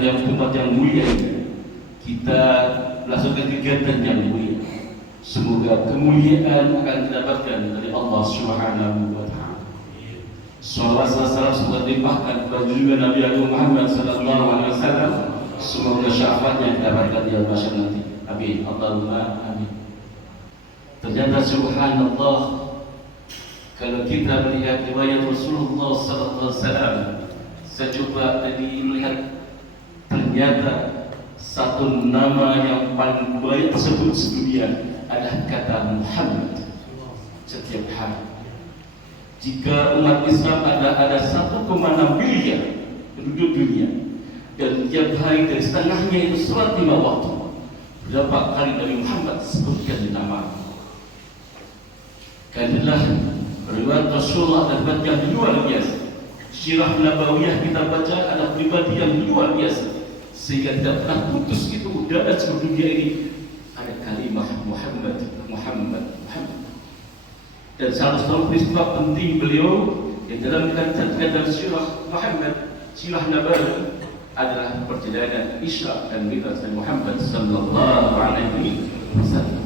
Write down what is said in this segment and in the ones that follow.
yang tempat yang mulia ini, kita melaksanakan kegiatan yang mulia. Semoga kemuliaan akan kita dapatkan dari Allah Subhanahu wa Ta'ala. Salawat dan salam semoga dilimpahkan kepada juga Nabi Agung Muhammad sallallahu alaihi wasallam. Semoga syafaatnya kita dapatkan di al-mahsyar nanti. Amin. Allahumma amin. Ternyata subhanallah, kalau kita melihat riwayat Rasulullah sallallahu alaihi wasallam, saya coba tadi melihat, ternyata satu nama yang paling banyak disebut sedunia adalah kata Muhammad. Setiap hari, jika umat Islam ada 1,6 miliar penduduk dunia, dan tiap hari dari setengahnya itu salat 5 waktu, berapa kali Nabi Muhammad sebutkan nama? Karena riwayat Rasulullah adalah yang luar biasa. Sirah Nabawiyah kita baca adalah pribadi yang luar biasa, sehingga tidak pernah putus itu udara seluruh dunia ini ada kalimah Muhammad, Muhammad, Muhammad. Dan salah satu peristiwa penting beliau yang dalam catatan dan sirah Muhammad, sirah Nabawi adalah perjalanan Isra dan Mi'raj Muhammad sallallahu alaihi wasallam.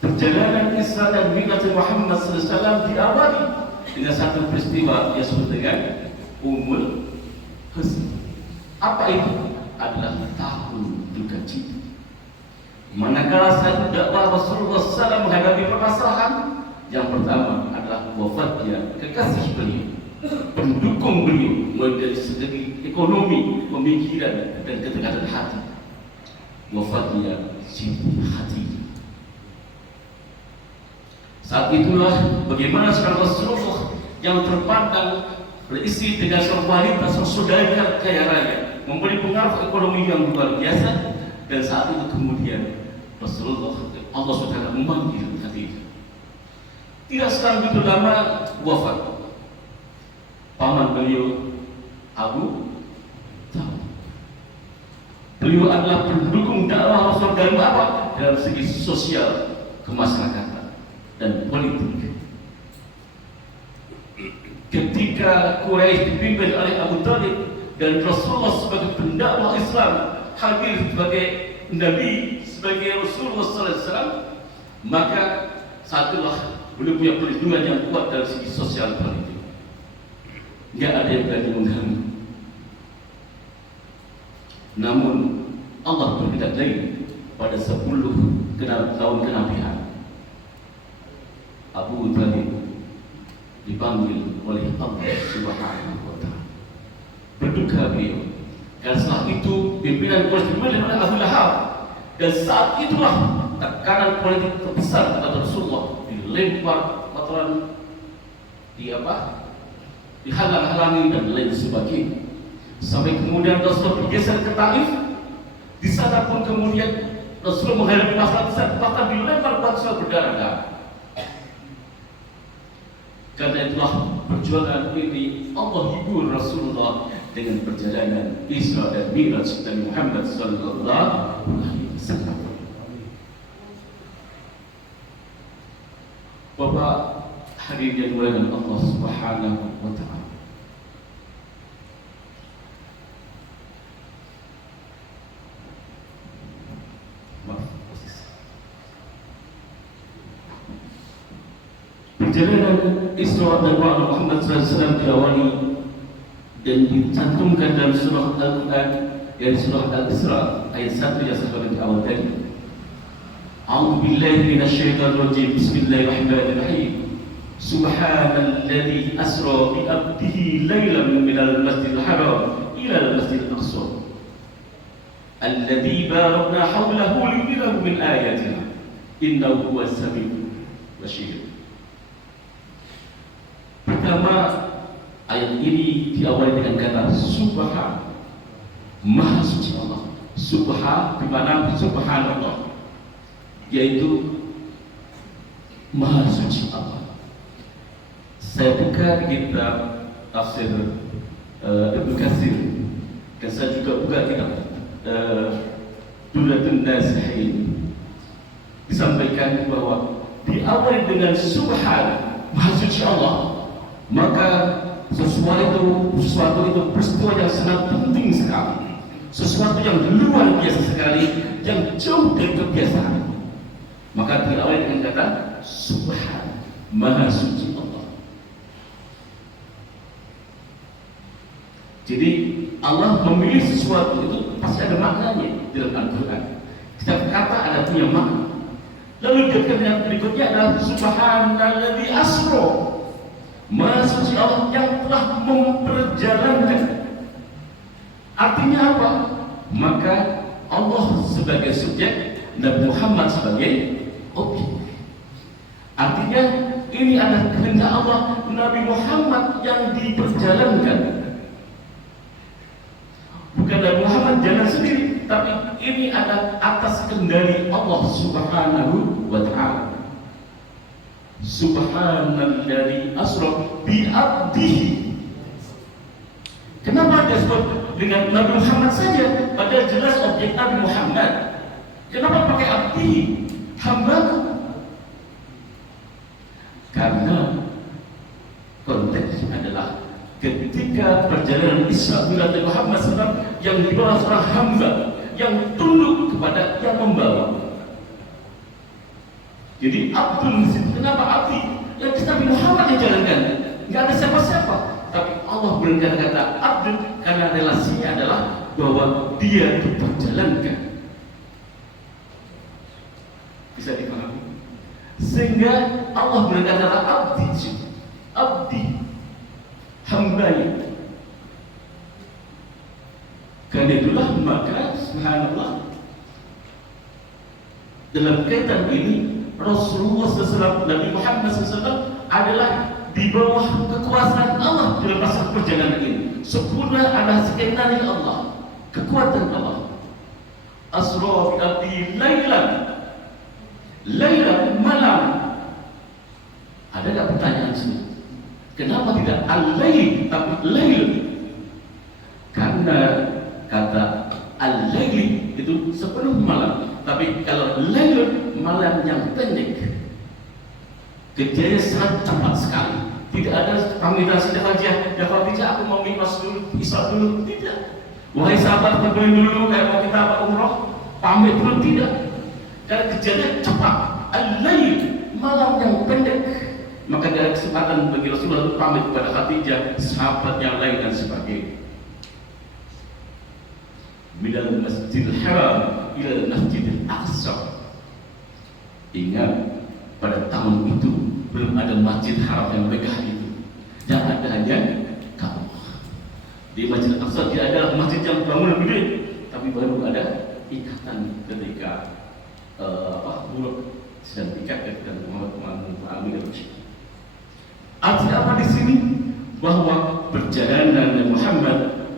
Perjalanan Isra dan Mi'raj Muhammad sallallahu alaihi wasallam diawali dengan satu peristiwa yang disebut dengan Ummul Husn. Apa itu? Adalah tahun duka cita. Manakala satu dakwah Rasulullah SAW menghadapi permasalahan, yang pertama adalah wafatnya kekasih beliau, pendukung beliau, mulai dari segi ekonomi, pemikiran, dan kedekatan hati. Wafatnya Siti Khadijah. Saat itulah bagaimana seorang Rasulullah yang terpandang berisi dengan seorang wanita, seorang saudara kaya raya, memberi pengaruh ekonomi yang luar biasa. Dan saat itu kemudian Rasulullah, Allah SWT memanggil Khadijah. Tidak selang begitu lama wafat paman beliau Abu Talib. Beliau adalah pendukung dakwah Rasul dalam apa? Dalam segi sosial, kemasyarakatan, dan politik. Ketika Quraisy dipimpin oleh Abu Talib dan Rasulullah sebagai pendakwah Islam hadir sebagai Nabi, sebagai Rasulullah SAW, maka satulah beliau punya perlindungan yang kuat dari segi sosial politik. Tidak ada yang berani mengganggu. Namun Allah berkehendak lain. Pada 10 tahun kenabian, Abu Talib dipanggil oleh Allah Subhanahu wa Ta'ala. Berduka beliau. Dan setelah itu pimpinan Quraisy dimulai oleh Abu Lahab. Dan saat itulah tekanan politik terbesar kepada Rasulullah, dilempar kotoran, dihalang-halangi dan lain sebagainya. Sampai kemudian Rasulullah bergeser ke Taif. Di sana pun kemudian Rasulullah menghadapi masalah besar, bahkan dilempar batu berdarah-darah. Karena itulah perjuangan ini Allah hibur Rasulullah dengan perjalanan Isra dan Mi'raj Nabi Muhammad sallallahu alaihi wasallam. Bapak hadirin yang dimuliakan Allah Subhanahu wa Ta'ala. Perjalanan Isra dan Mi'raj Muhammad SAW diawali dan dicantumkan dalam surah Al-Quran, dari surah Al-Isra ayat 1 yang sebagai di awal tadi. A'udzu billahi minasyaitonir rajim. Bismillahirrahmanirrahim. Subhanalladzi asra bi 'abdihi lailan minal masjidil haram ila al-masjidil aqsa alladzi barakna hawlahu linuriyahu min ayatina innahu huwas samiul basir. Pertama, ayat ini diawali dengan kata Subhan, Maha Suci Allah. Subhan bermakna Subhanallah, yaitu Maha Suci Allah. Saya buka di kitab tafsir Ibnu Katsir, dan saya juga buka kitab Duratun Nasihin. Disampaikan bahwa diawali dengan Subhan, Maha Suci Allah, maka sesuatu itu peristiwa yang sangat penting sekali, sesuatu yang luar biasa sekali, yang jauh dari kebiasaan. Maka diawali dengan kata Subhan, Maha Suci Allah. Jadi Allah memilih sesuatu itu pasti ada maknanya dalam Al-Quran. Setiap kata ada punya makna. Lalu yang berikutnya adalah Subhanalladzi asra, Maha Suci Allah yang telah memperjalankan. Artinya apa? Maka Allah sebagai subjek, Nabi Muhammad sebagai objek. Artinya ini adalah kehendak Allah, Nabi Muhammad yang diperjalankan. Bukan Nabi Muhammad jalan sendiri, tapi ini adalah atas kendali Allah Subhanahu wa ta'ala. Subhanalladzi asra bi abdihi. Kenapa disebut dengan Nabi Muhammad saja? Padahal jelas objek Nabi Muhammad. Kenapa pakai abdi, hamba? Karena konteksnya adalah ketika perjalanan Isra Mi'raj Muhammad SAW yang dibawa seorang hamba yang tunduk kepada yang membawa. Jadi Abdul, kenapa abdi? Yang Nabi Muhammad yang jalankan, nggak ada siapa-siapa. Tapi Allah menggunakan kata Abdul karena relasinya adalah bahwa dia diperjalankan. Bisa dipahami? Sehingga Allah menggunakan kata abdi, hamba-Nya. Karena itulah maka subhanallah dalam kaitan ini Rasulullah SAW, Nabi Muhammad SAW adalah di bawah kekuasaan Allah dalam masa perjalanan ini. Sempurna adalah skenario Allah, kekuatan Allah. Asra bi abdi lailan, malam. Ada nggak pertanyaan sini? Kenapa tidak al-lail tapi lail? Karena kata al-lail itu sepenuh malam, tapi kalau lail malam yang pendek. Kerjanya sangat cepat sekali. Tidak ada pamitan sudah Khadijah, ya Khadijah aku mau mi'raj dulu, Isra dulu, tidak. Wahai sahabat, berdoa dulu kayak mau kita umroh, pamit dulu, tidak. Karena kerjanya cepat. Al-lail, malam yang pendek. Maka ada kesempatan bagi Rasulullah untuk pamit kepada Khadijah, sahabat yang lain dan sebagainya. Minal Masjidil Haram ila Masjidil Aqsa. Ingat, pada tahun itu belum ada Masjid Haram yang megah itu. Yang ada hanya Ka'bah. Di Masjid Aqsa tidak ada masjid yang bangun gede, tapi baru ada ikatan ketika Buruk sedang diikat dan Muhammad Amin. Artinya apa di sini? Bahwa perjalanan Muhammad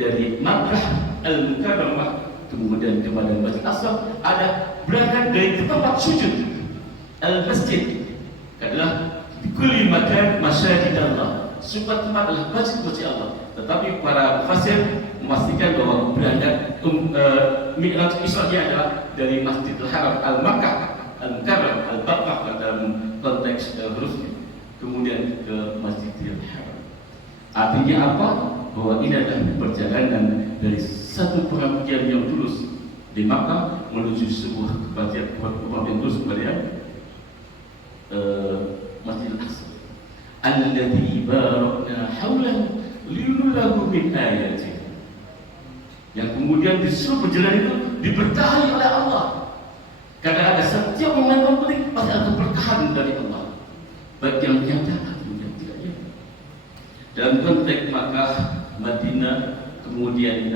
dari Makkah Al-Mukarramah kemudian kepada Masjid Aqsa ada berangkat dari tempat sujud Al-Masjid adalah kulli makan masjid Allah. Semua tempat adalah masjid Allah. Tetapi para mufassir memastikan bahwa berangkat Mi'raj Isra adalah dari Masjidil Haram Al-Makkah Al-Mukarram Al-Baqah dalam konteks hurufnya, kemudian ke Masjidil Haram. Artinya apa? Bahwa ini adalah perjalanan dari satu pengabdian yang tulus di Makkah menuju sebuah kebaktian yang tulus kepada Masjidil Aqsa. Alladzi barakna haulahu linurahu min ayatihi. Yang kemudian disuruh berjalan itu diberkahi oleh Allah. Karena ada setiap momentum penting pasti ada keberkahan dari Allah, baik yang nyata ataupun yang tidak nyata. Dalam konteks Makkah, Madinah, kemudian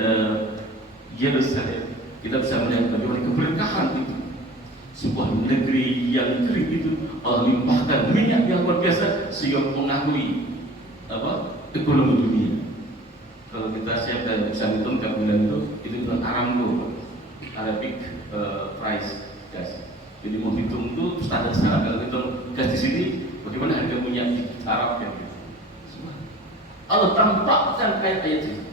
Yerusalem, kita bisa melihat bagaimana keberkahan itu. Sebuah negeri yang kering itu Allah limpahkan minyak yang luar biasa sehingga mengakhiri ekonomi dunia. Kalau kita siapkan bisa hitung bilang itu bukan Aramco, Arabic price gas. Jadi mau hitung itu standar sana. Kalau hitung gas di sini, bagaimana harga minyak di Arab ya? Allah tampakkan ayat-ayat itu.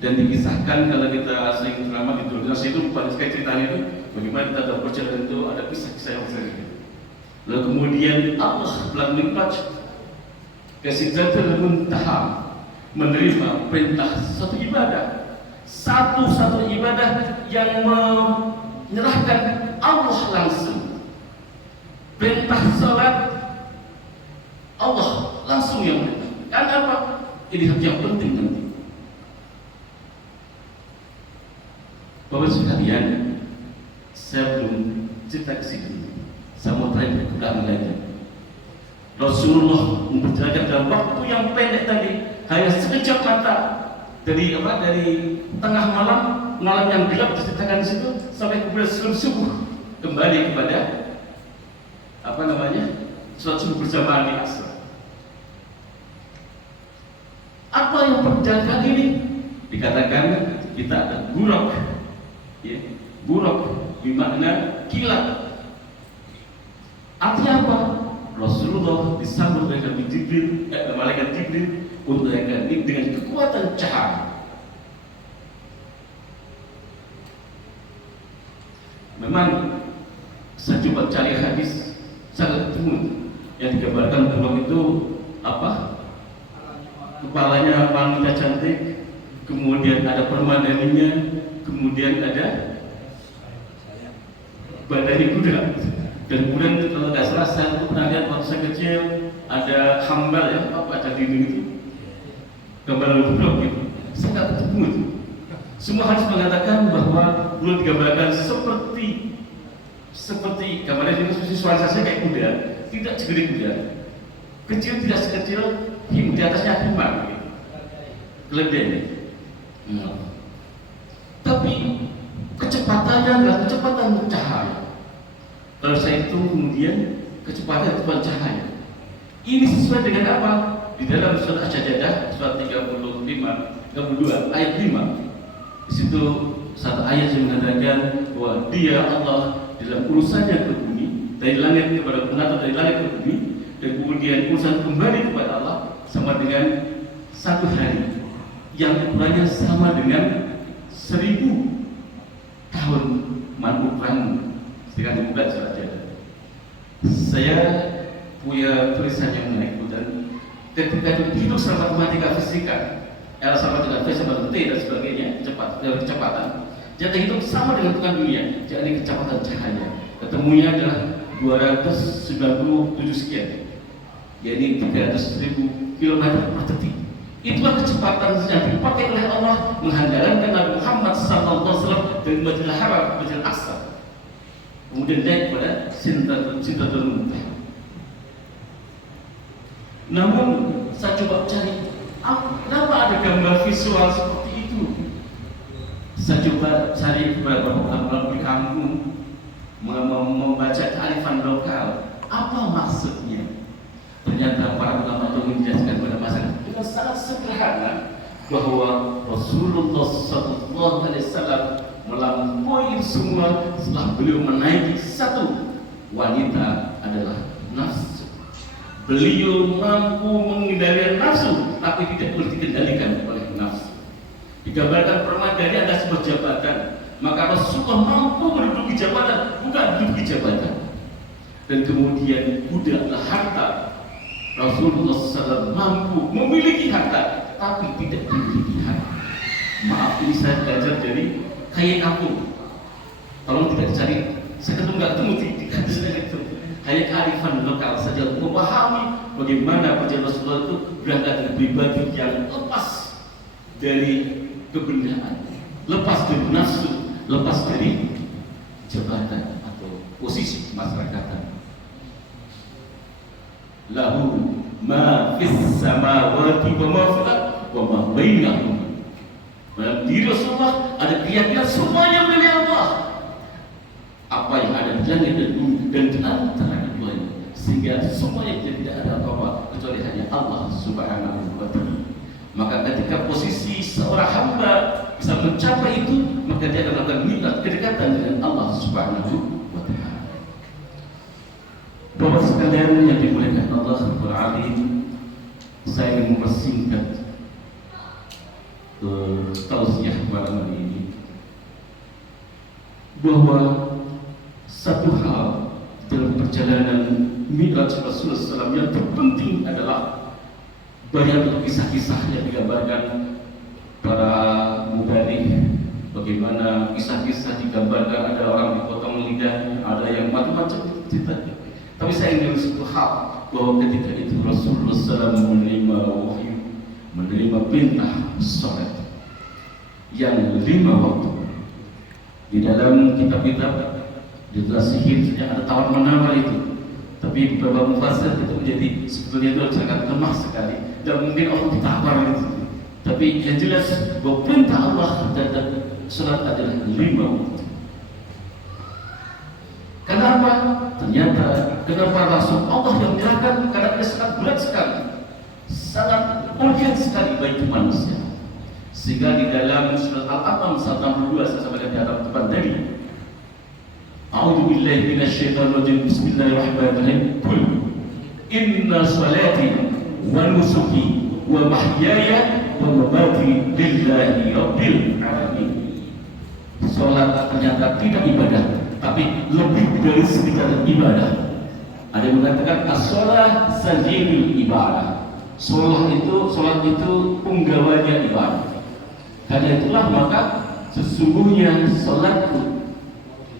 Dan dikisahkan kalau kita sering ceramah di Turki itu bukan sekali ceritanya itu bagaimana kita dalam perjalanan itu ada kisah-kisah yang besar. Lalu kemudian Allah melalui Mi'raj ke Sidratul Muntaha, menerima perintah satu ibadah, satu ibadah yang menyerahkan Allah langsung. Perintah salat Allah langsung yang perintah. Karena apa? Ini yang penting nanti. Bapak sekalian, saya belum cerita ke sini. Saya mau tanya ke belakang lagi. Rasulullah memperjalankan dalam waktu yang pendek tadi, hanya sekejap mata dari tengah malam yang gelap diceritakan di situ sampai kemudian subuh kembali kepada sholat subuh berjamaah di asar. Apa yang perjalanan ini? Dikatakan kita ada buruk, ya, buruk bermakna kilat. Artinya apa? Rasulullah disambut dengan malaikat Jibril untuk dengan kekuatan cahaya. Memang saya coba cari hadis, saya ketemu yang digambarkan buruk itu apa? Kepalanya wanita cantik, kemudian ada permadaninya, kemudian ada badannya kuda. Dan kemudian kalau tidak salah saya pernah lihat waktu saya kecil ada hambal ya, ada dinding itu gambar buruk gitu. Saya tidak ketemu itu. Semua hadis mengatakan bahwa belum digambarkan seperti gambarnya itu seperti suara saya kayak kuda, tidak segede kuda, kecil tidak sekecil di atasnya himar, gitu. Keledai. Tapi kecepatannya adalah kecepatan cahaya. Kalau saya itu kemudian kecepatan cahaya. Ini sesuai dengan apa? Di dalam surat Asy-Sajdah surat 32 ayat 5. Di situ satu ayat yang mengatakan bahwa Dia Allah dalam urusannya ke bumi, dari langit kepada bumi atau dari langit ke bumi, dan kemudian urusan kembali kepada Allah sama dengan satu hari yang ukurannya sama dengan 1000 tahun makhluk perang. Sekarang dibuka surat Asy-Sajdah. Saya punya tulisan yang menarik dan ketika hidup sama matematika fisika, L sama dengan V sama dengan T dan sebagainya, kecepatan. Jadi hidup sama dengan tukang dunia, jadi kecepatan cahaya. Ketemunya adalah 297 sekian, yaitu 300.000 km per detik. Itulah kecepatan yang dipakai oleh Allah menghandarankan Nabi Muhammad SAW dari Masjidil Haram, Masjidil Aqsa. Kemudian naik pada Sidratul Muntaha. Namun saya coba cari kenapa ada gambar visual seperti itu. Saya coba cari beberapa ulama di kampung membaca kearifan lokal. Apa maksudnya? Ternyata para ulama itu menjelaskan pada masalah dengan sangat sederhana bahwa Rasulullah SAW melampaui semua setelah beliau menaiki satu wanita adalah nafsu. Beliau mampu mengendalikan nafsu, tapi tidak boleh dikendalikan oleh nafsu. Digambarkan permadani adalah sebuah jabatan, maka Rasulullah mampu menduduki jabatan, bukan menduduki jabatan. Dan kemudian kuda adalah harta. Rasulullah SAW mampu memiliki harta, tapi tidak memiliki harta. Maaf, ini saya belajar dari kayak kampung. Tolong tidak dicari. Saya nggak ketemu di hadis itu. Hanya kearifan lokal saja untuk memahami bagaimana perjalanan Rasulullah itu berangkat dari pribadi yang lepas dari kebendaan, lepas dari nafsu, lepas dari jabatan atau posisi masyarakatan. Lahu ma fis samawati wa ma fil ardi wa ma bainahuma. Dalam diri Rasulullah ada keyakinan semuanya milik Allah. Apa yang ada di langit dan bumi dan di antara keduanya, sehingga semuanya tidak ada apa-apa kecuali hanya Allah Subhanahu wa Ta'ala. Maka ketika posisi seorang hamba bisa mencapai itu, maka dia akan melakukan minat kedekatan dengan Allah Subhanahu wa Ta'ala. Bapak sekalian yang dimuliakan Allah Rabbul Alamin, saya ingin mempersingkat tausiah malam ini bahwa satu hal dalam perjalanan Mi'raj Rasulullah SAW yang terpenting adalah Banyak kisah-kisah yang digambarkan para mubaligh, bagaimana kisah-kisah digambarkan ada orang dipotong lidahnya, ada yang macam-macam ceritanya. Tapi saya ingin satu hal, bahwa ketika itu Rasulullah SAW menerima wahyu, menerima perintah salat yang 5 waktu. Di dalam kitab-kitab dijelaskan saja ada tawar menawar itu, tapi beberapa mufassir itu menjadi sebetulnya itu sangat lemah sekali dan mungkin Allah ditawar itu. Tapi yang jelas bahwa perintah Allah terhadap salat adalah 5 waktu. Kenapa? Ternyata kenapa Rasul Allah yang menyerahkan, karena dia sangat berat sekali, sangat urgent sekali bagi manusia. Sehingga di dalam surat Al-An'am 162 saya sampaikan di atas depan tadi, A'udzu billahi minasyaitonir rajim. Bismillahirrahmanirrahim. Qul inna salati wa nusuki wa mahyaya wa mamati lillahi rabbil alamin. Salat ternyata tidak ibadah, tapi lebih dari sekedar ibadah. Ada yang mengatakan as-shalah sajidul ibadah. Salat itu penggawanya ibadah. Karena itulah maka sesungguhnya salatku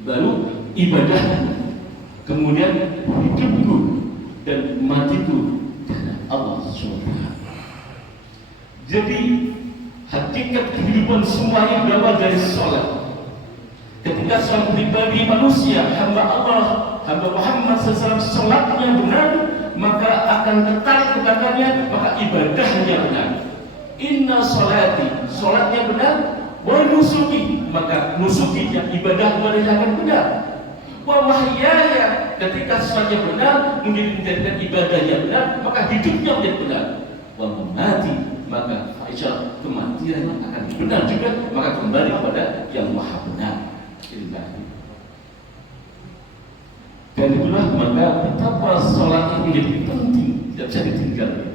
baru ibadah, kemudian hidupku dan matiku karena Allah SWT. Jadi hakikat kehidupan semuanya berawal dari salat. Ketika seorang pribadi manusia, hamba Allah, hamba Muhammad SAW, salatnya benar, maka akan tertarik ke belakangnya, maka ibadahnya benar. Inna salati, salatnya benar, wa nusuki, maka nusukinya, ibadah-ibadahnya akan benar. Wa mahyaya, ketika salatnya benar, menjadikan ibadahnya benar, maka hidupnya menjadi benar. Wa mamati, maka insya kematian akan benar juga, maka kembali kepada yang maha benar. Dan itulah maka betapa salat ini menjadi penting, tidak bisa ditinggalkan.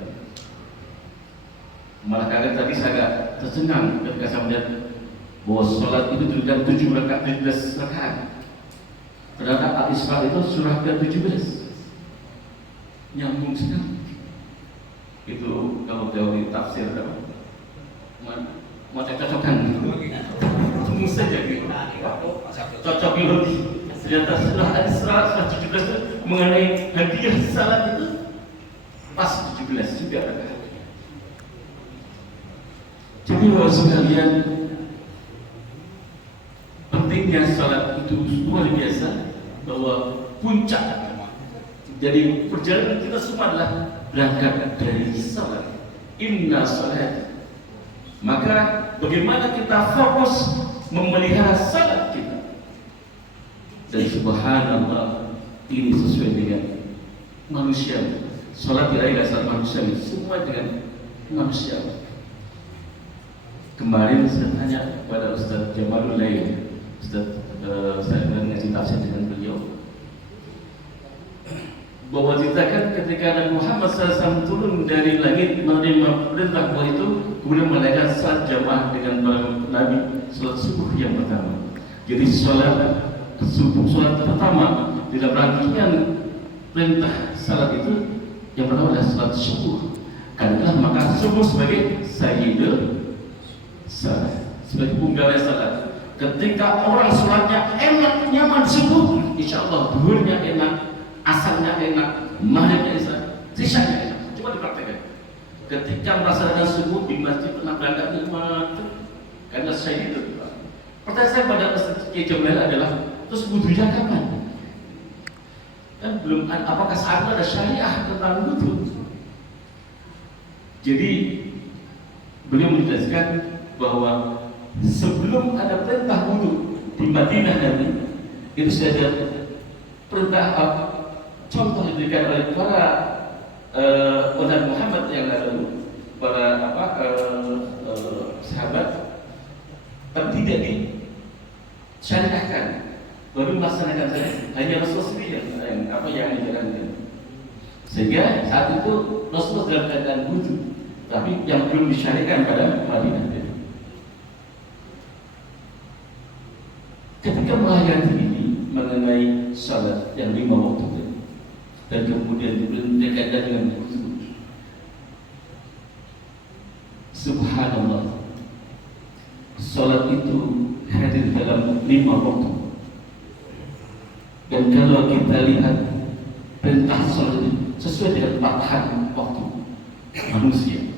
Malah kadang tadi saya agak tercengang ketika saya melihat bahwa salat itu diberikan 7 rakaat, 17 rakaat. Ternyata Al-Isra itu surah ke-17. Nyambung sekali. Itu kalau teori tafsir apa? Mau cocokkan tunggu saja gitu. Cocok biologi. Ternyata surah Al-Isra surah 17 itu mengenai hadiah salat itu pas 17 juga rakaat. Jadi bahwa sekalian, pentingnya salat itu luar biasa, bahwa puncak jadi perjalanan kita semua adalah berangkat dari salat. Inna salat. Maka bagaimana kita fokus memelihara salat kita. Dan subhanallah, ini sesuai dengan manusia. Salat tidak ada salat manusia, semua dengan manusia. Kemarin saya tanya kepada Ustaz Jamalul Lail, saya ngaji tafsir dengan beliau, bahwa ceritakan ketika Nabi Muhammad SAW turun dari langit menerima perintah bahwa itu, kemudian melakukan salat jamaah dengan para Nabi, salat subuh yang pertama. Jadi salat subuh, salat pertama dalam rangkaian perintah salat itu yang pertama adalah salat subuh. Karena maka subuh sebagai sayyidul salat, sebagai punggawa salat. Ketika orang salatnya enak, nyaman subuh, insya Allah duhurnya enak, asarnya enak, maghribnya enak, sisanya enak. Coba dipraktekkan. Ketika melaksanakan subuh di masjid pernah berangkat macam, karena saya itu. Pertanyaan saya pada Ustaz Kiai Jamal adalah, terus wudunya kapan? Kan belum ada, apakah saat ada syariah tentang wudu? Jadi beliau menjelaskan bahwa sebelum ada perintah wudu di Madinah tadi, itu sudah ada perintah contoh diberikan oleh para Nabi Muhammad yang lalu, para sahabat, tapi tidak disyariahkan, baru melaksanakan saja. Hanya Rasulullah sendiri yang menjalankan. Sehingga saat itu Rasulullah dalam keadaan wudu, tapi yang belum disyariahkan pada Madinah. Ketika melayani ini mengenai salat yang 5 waktu dan kemudian berkaitan dengan wudu, Subhanallah, sholat itu hadir dalam 5 waktu. Dan kalau kita lihat perintah sholat itu sesuai dengan patahan waktu manusia.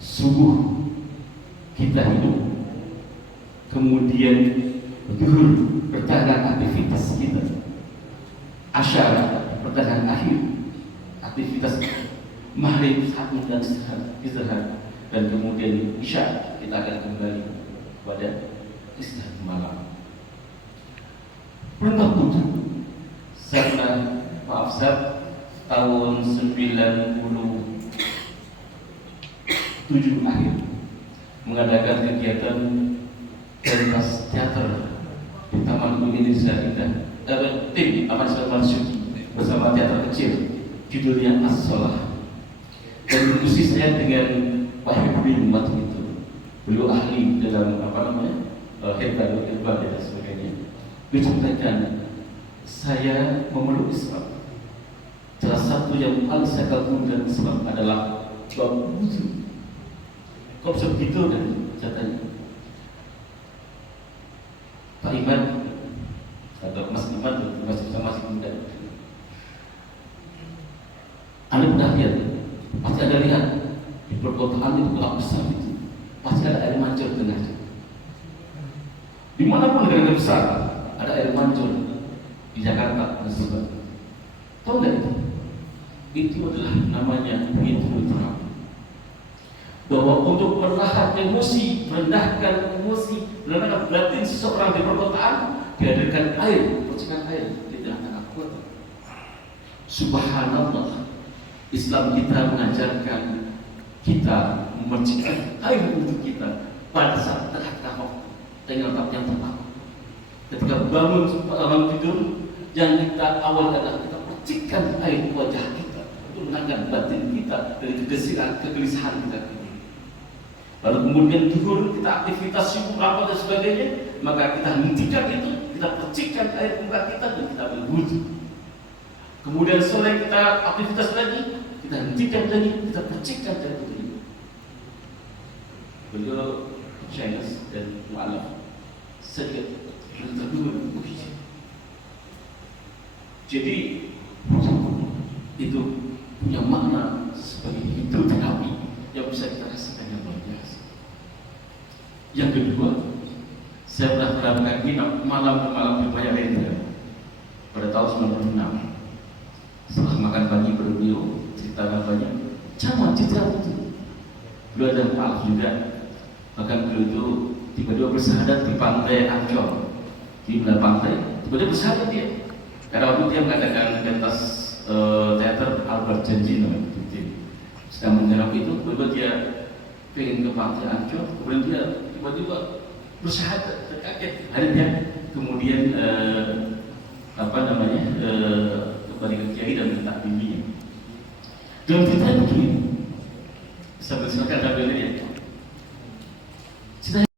Subuh kita hidup, kemudian zuhur pertengahan aktivitas kita, asyar pertengahan akhir aktivitas, maghrib saat dan istirahat, dan kemudian isya kita akan kembali pada istirahat malam. Perintah tujuh, tahun 97 akhir mengadakan kegiatan pentas teater di Taman Indonesia Indah, tim Taman Marsyuki bersama teater kecil, judulnya As-Sholah. Dan diskusi saya dengan Pak Hibrin waktu itu, beliau ahli dalam hebat dan sebagainya. Diceritakan, saya memeluk Islam. Salah satu yang paling saya kagumkan Islam adalah bab wudu. Kok bisa begitu kan? Katanya Pak Iman atau Mas Iman masih muda. Anda pernah lihat? Pasti ada lihat di perkotaan itu kota besar itu pasti ada air mancur tengahnya. Dimanapun negara besar ada air mancur, di Jakarta dan sebagainya. Tahu nggak itu? Itu adalah namanya pintu terang. Bahwa untuk menahan emosi, merendahkan emosi, merendahkan batin seseorang di perkotaan, dihadirkan air, percikan air di tengah-tengah kota. Subhanallah, Islam kita mengajarkan kita memercikan air untuk kita pada saat tengah-tengah waktu, dengan tempat yang tepat. Ketika bangun tidur, yang kita awal adalah kita percikan air wajah kita untuk menangkan batin kita dari kegelisahan kita. Lalu kemudian zuhur kita aktivitas sibuk rapat dan sebagainya, maka kita hentikan itu, kita percikan air muka kita dan kita berwudu. Kemudian sore kita aktivitas lagi, kita hentikan lagi, kita percikan air wudu. Beliau Chinese dan mu'alaf sedikit tergulung. Jadi itu punya makna sebagai hidroterapi yang bisa kita rasakan yang luar biasa. Yang kedua, saya pernah nginap malam di Maya Rendra pada tahun 96. Setelah makan pagi beliau cerita banyak, sama cerita itu. Beliau ada mu'alaf juga. Bahkan beliau itu tiba-tiba bersahadat di pantai Ancol, di belah pantai, tiba-tiba bersahadat dia. Karena waktu dia mengadakan pentas teater Albert Janji namanya. Sedang mengenal itu, tiba-tiba dia pengen ke pantai Ancol, kemudian dia tiba-tiba bersahadat, terkaget. Akhirnya kemudian kembali ke kiai dan minta bimbingan. Dan kita begini,